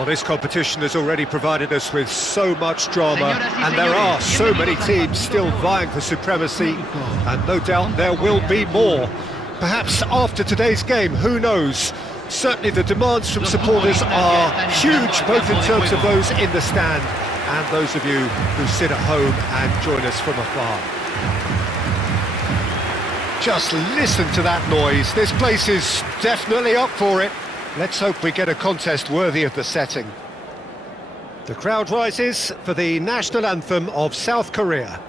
Well, this competition has already provided us with so much drama, and there are so many teams still vying for supremacy, and no doubt there will be more. Perhaps after today's game, who knows? Certainly the demands from supporters are huge, both in terms of those in the stand and those of you who sit at home and join us from afar. Just listen to that noise. This place is definitely up for it. Let's hope we get a contest worthy of the setting. The crowd rises for the national anthem of South Korea.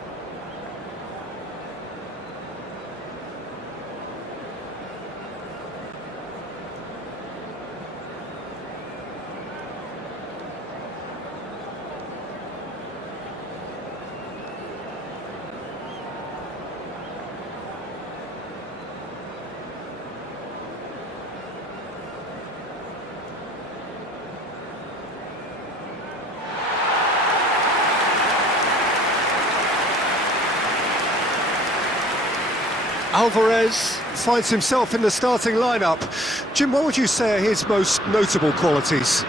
Alvarez finds himself in the starting lineup. Jim, what would you say are his most notable qualities?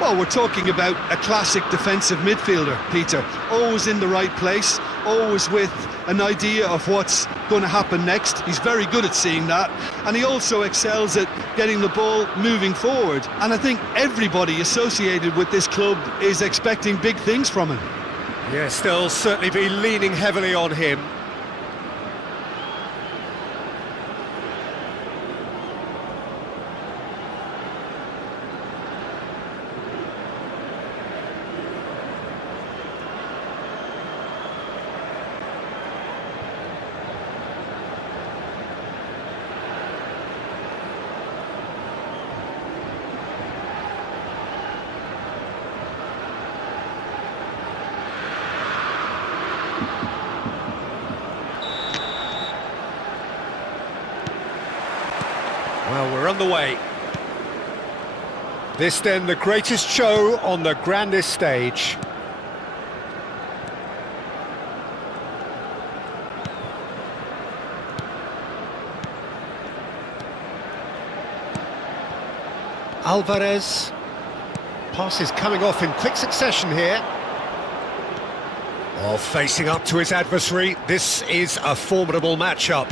Well, we're talking about a classic defensive midfielder, Peter. Always in the right place, always with an idea of what's going to happen next. He's very good at seeing that, and he also excels at getting the ball moving forward. And I think everybody associated with this club is expecting big things from him. Yes, they'll certainly be leaning heavily on him. Well, we're on the way. This then the greatest show on the grandest stage. Alvarez. Passes coming off in quick succession here. While facing up to his adversary, this is a formidable matchup.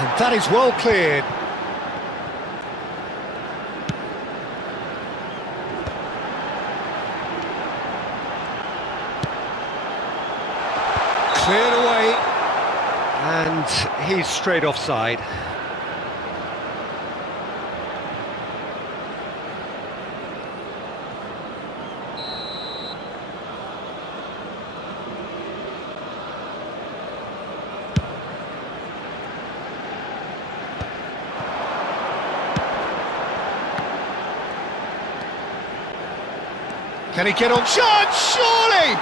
And that is well cleared. Cleared away. And he's straight offside. Can he get on? Shot, surely!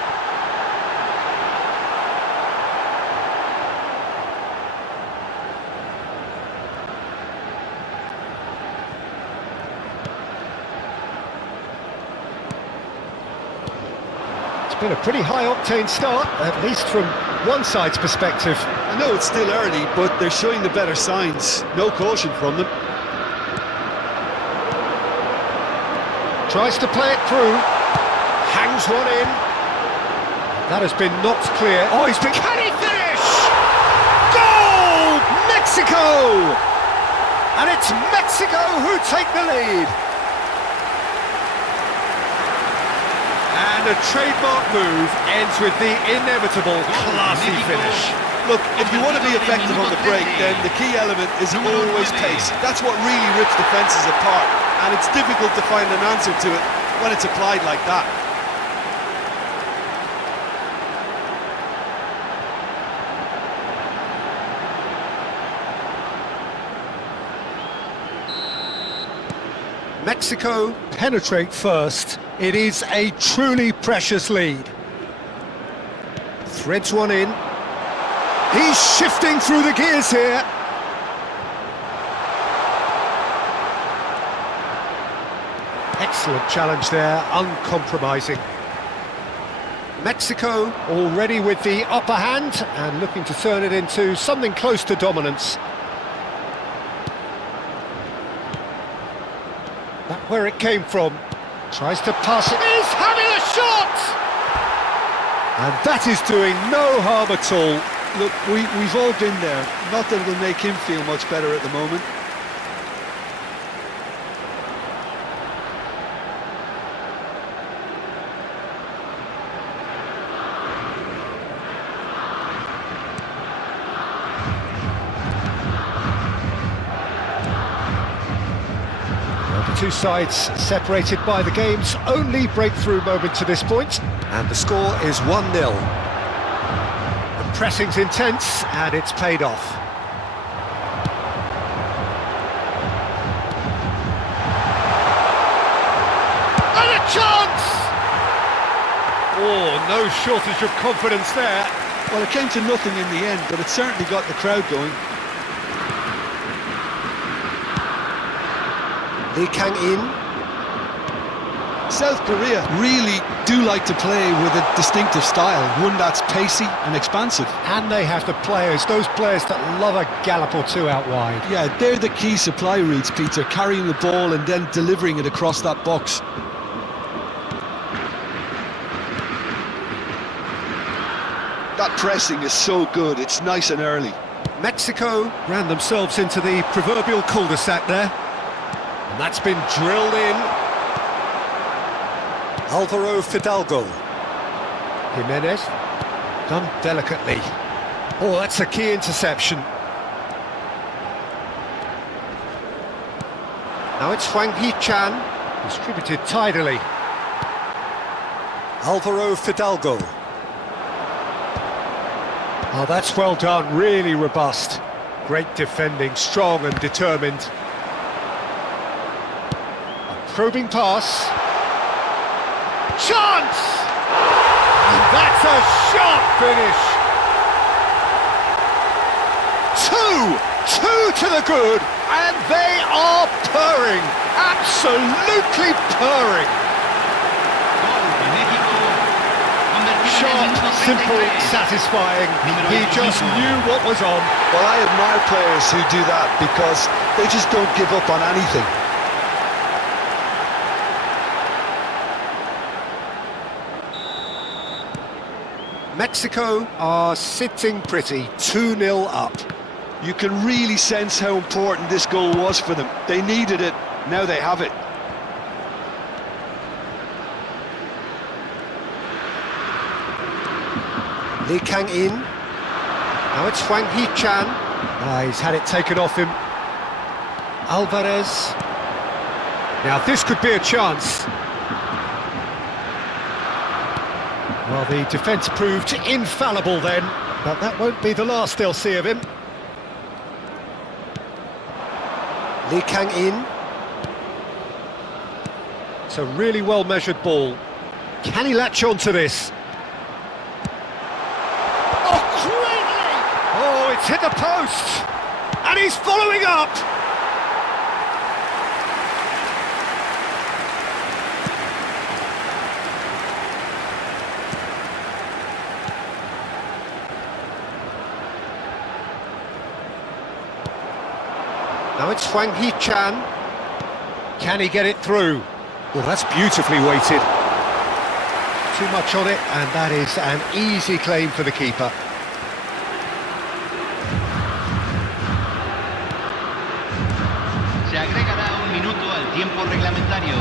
It's been a pretty high-octane start, at least from one side's perspective. I know it's still early, but they're showing the better signs. No caution from them. Tries to play it through. Hangs one in. That has been knocked clear. Oh, he's been... Can he finish? Goal! Mexico! And it's Mexico who take the lead. And a trademark move ends with the inevitable classy finish. Look, if you want to be effective on the break, then the key element is always pace. That's what really rips defences apart, and it's difficult to find an answer to it when it's applied like that. Mexico penetrate first. It is a truly precious lead. Threads one in. He's shifting through the gears here. Excellent challenge there, uncompromising. Mexico already with the upper hand and looking to turn it into something close to dominance. where it came from. Tries to pass it. He's having a shot! And that is doing no harm at all. Look, we've all been there. Not that it'll make him feel much better at the moment. The two sides separated by the game's only breakthrough moment to this point, and the score is 1-0. The pressing's intense, and it's paid off. And a chance! Oh, no shortage of confidence there. Well, it came to nothing in the end, but it certainly got the crowd going. Lee Kang-in. South Korea really do like to play with a distinctive style, one that's pacey and expansive. And they have the players, those players that love a gallop or two out wide. Yeah, they're the key supply routes, Peter, carrying the ball and then delivering it across that box. That pressing is so good, it's nice and early. Mexico ran themselves into the proverbial cul-de-sac there. And that's been drilled in. Alvaro Fidalgo. Jimenez. Done delicately. Oh, that's a key interception. Now it's Hwang Hee-chan. Distributed tidily. Alvaro Fidalgo. Oh, that's well done. Really robust. Great defending, strong and determined. Probing pass. Chance! And that's a sharp finish. Two to the good, and they are purring. Absolutely purring. Sharp, simple, satisfying. He just knew what was on. Well, I admire players who do that because they just don't give up on anything. Mexico are sitting pretty, 2-0 up. You can really sense how important this goal was for them. They needed it, now they have it. Lee Kang-in. Now it's Hwang Hee-chan. He's had it taken off him. Alvarez. Now this could be a chance. Well, the defence proved infallible then, but that won't be the last they'll see of him. Lee Kang-in. It's a really well-measured ball. Can he latch on to this? Oh, greatly! Oh, it's hit the post! And he's following up! Now it's Hwang Hee-chan. Can he get it through? Well, that's beautifully weighted. Too much on it, and that is an easy claim for the keeper. Se agregará un minuto al tiempo reglamentario.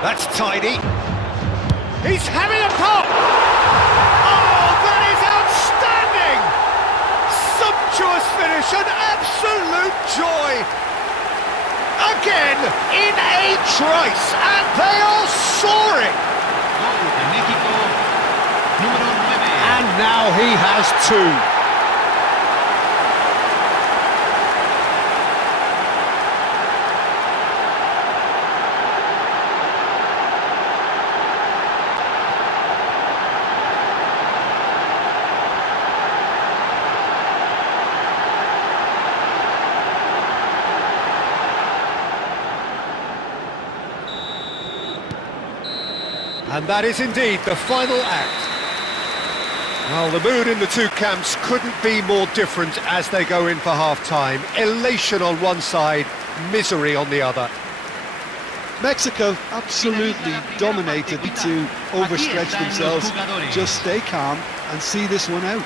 That's tidy. He's having a pop! Oh, that is outstanding! Sumptuous finish, an absolute joy! Again, in a trice, and they are soaring! Gol de México, número 9. And now he has two. And that is indeed the final act. Well, the mood in the two camps couldn't be more different as they go in for half-time. Elation on one side, misery on the other. Mexico absolutely dominated to overstretch themselves. Just stay calm and see this one out.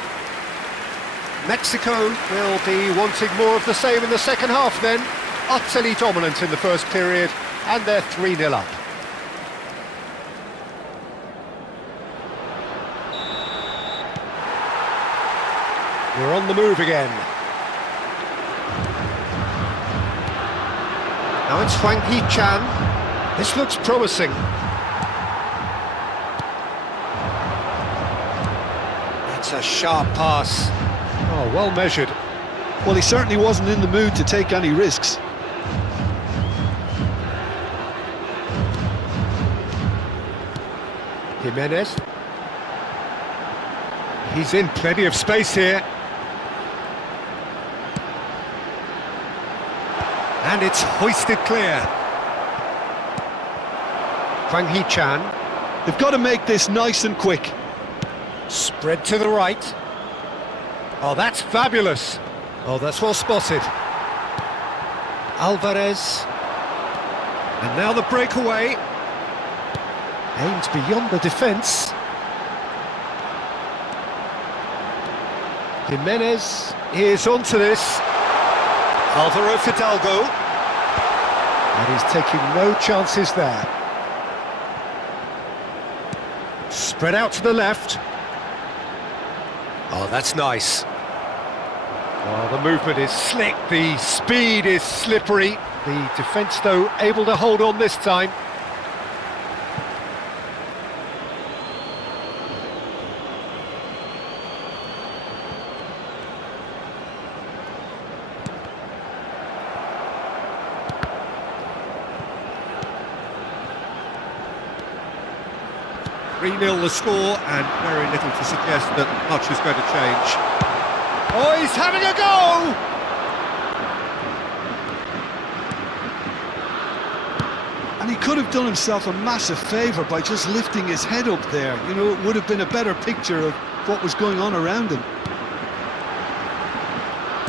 Mexico will be wanting more of the same in the second half then. Utterly dominant in the first period, and they're 3-0 up. We're on the move again. Now it's Huang Hee-chan. This looks promising. That's a sharp pass. Oh, well measured. Well, he certainly wasn't in the mood to take any risks. Jimenez. He's in plenty of space here. And it's hoisted clear. Huang Hee-chan. They've got to make this nice and quick. Spread to the right. Oh, that's fabulous. Oh, that's well spotted. Alvarez. And now the breakaway. Aims beyond the defence. Jimenez is onto this. Alvaro Fidalgo. And he's taking no chances there. Spread out to the left. Oh, that's nice. Well, the movement is slick, the speed is slippery. The defence, though, able to hold on this time. .3-0 the score, and very little to suggest that much is going to change. Oh, he's having a go! And he could have done himself a massive favour by just lifting his head up there. You know, it would have been a better picture of what was going on around him.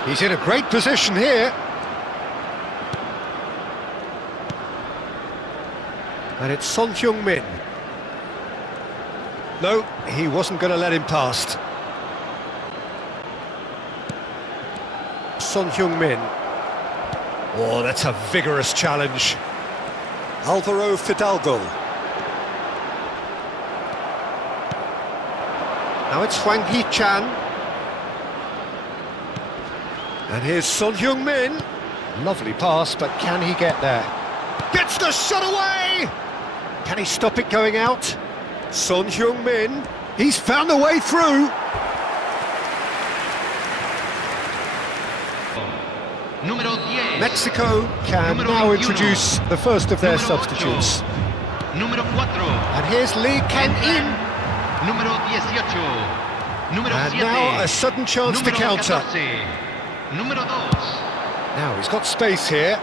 He's in a great position here. And it's Son Heung-min. No, he wasn't going to let him past. Son Heung-min. Oh, that's a vigorous challenge. Alvaro Fidalgo. Now it's Huang Hee-chan. And here's Son Heung-min. Lovely pass, but can he get there? Gets the shot away! Can he stop it going out? Son Heung-min, he's found a way through. Mexico can now introduce the first of their substitutes. And here's Lee Kang-in. And now a sudden chance to counter. Now he's got space here.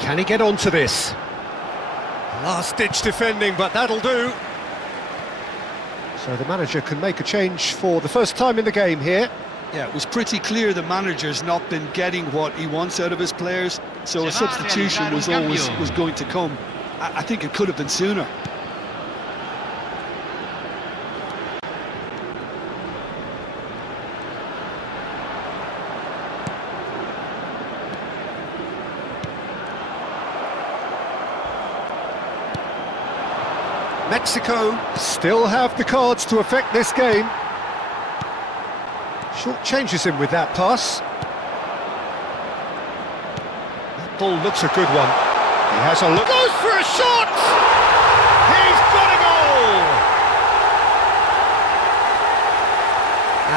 Can he get onto this? Last-ditch defending, but that'll do. So the manager can make a change for the first time in the game here. Yeah, it was pretty clear the manager's not been getting what he wants out of his players, so a substitution was going to come. I think it could have been sooner. Mexico still have the cards to affect this game. Short changes him with that pass. That ball looks a good one. He has a look. Goes for a shot! He's got a goal!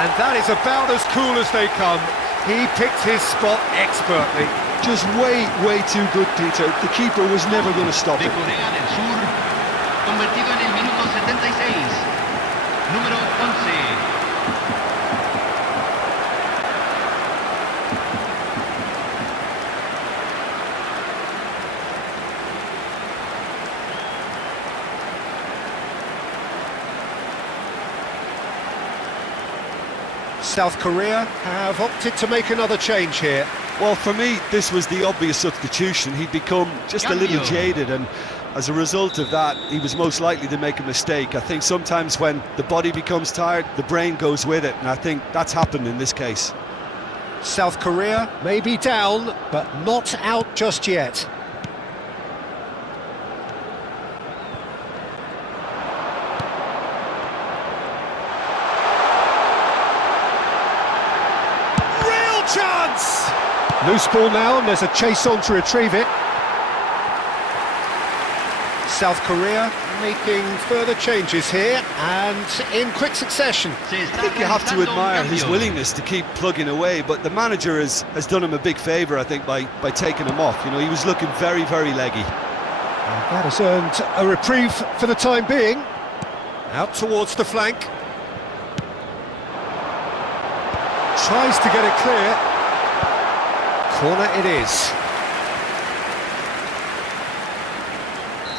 And that is about as cool as they come. He picked his spot expertly. Just way too good, Peter. The keeper was never going to stop it. Convertido en el minuto 76, número 11. South Korea have opted to make another change here. Well, for me, this was the obvious substitution. He'd become just a little jaded, and as a result of that, he was most likely to make a mistake. I think sometimes when the body becomes tired, the brain goes with it, and I think that's happened in this case. South Korea may be down, but not out just yet. Real chance! Loose ball now, and there's a chase on to retrieve it. South Korea making further changes here, and in quick succession. I think you have to admire his willingness to keep plugging away, but the manager has done him a big favour, I think, by taking him off. You know, he was looking very, very leggy. And that has earned a reprieve for the time being. Out towards the flank. Tries to get it clear. Corner it is.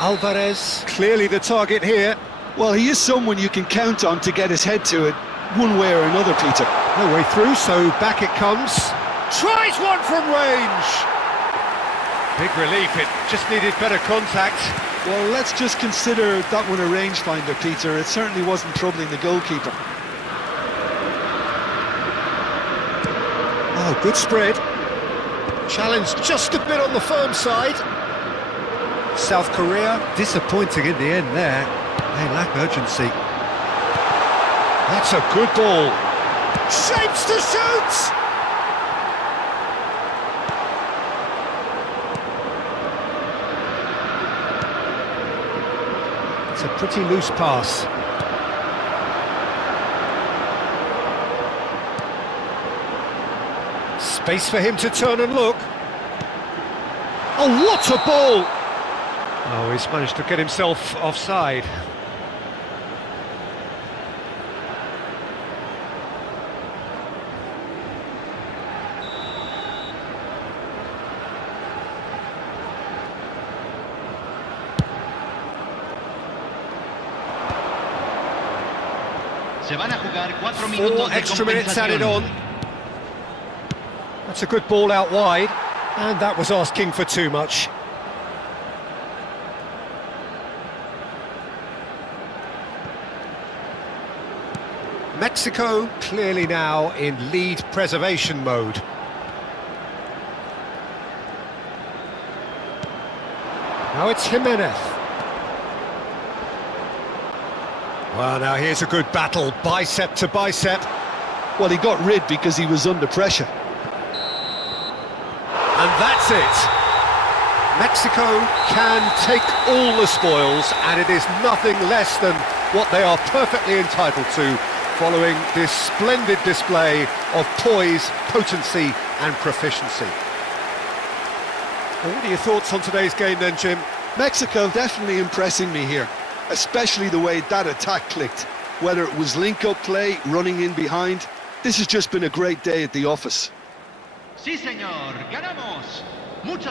Alvarez, clearly the target here. Well, he is someone you can count on to get his head to it, one way or another, Peter. No way through, so back it comes. Tries one from range! Big relief, it just needed better contact. Well, let's just consider that one a rangefinder, Peter. It certainly wasn't troubling the goalkeeper. Oh, good spread. Challenged just a bit on the firm side. South Korea, disappointing in the end there. They lack urgency. That's a good ball. Shapes to shoot! It's a pretty loose pass. Space for him to turn and look. Oh, what a ball! Oh, he's managed to get himself offside. Se van a jugar 4 minutos 4 de extra minutes added on. compensación. That's a good ball out wide, and that was asking for too much. Mexico clearly now in lead preservation mode. Now it's Jimenez. Well, now here's a good battle, bicep to bicep. Well, he got rid because he was under pressure. And that's it. Mexico can take all the spoils, and it is nothing less than what they are perfectly entitled to, following this splendid display of poise, potency and proficiency. Well, what are your thoughts on today's game then, Jim? Mexico definitely impressing me here, especially the way that attack clicked. Whether it was link-up play, running in behind, this has just been a great day at the office. Sí, señor, ganamos. Muchas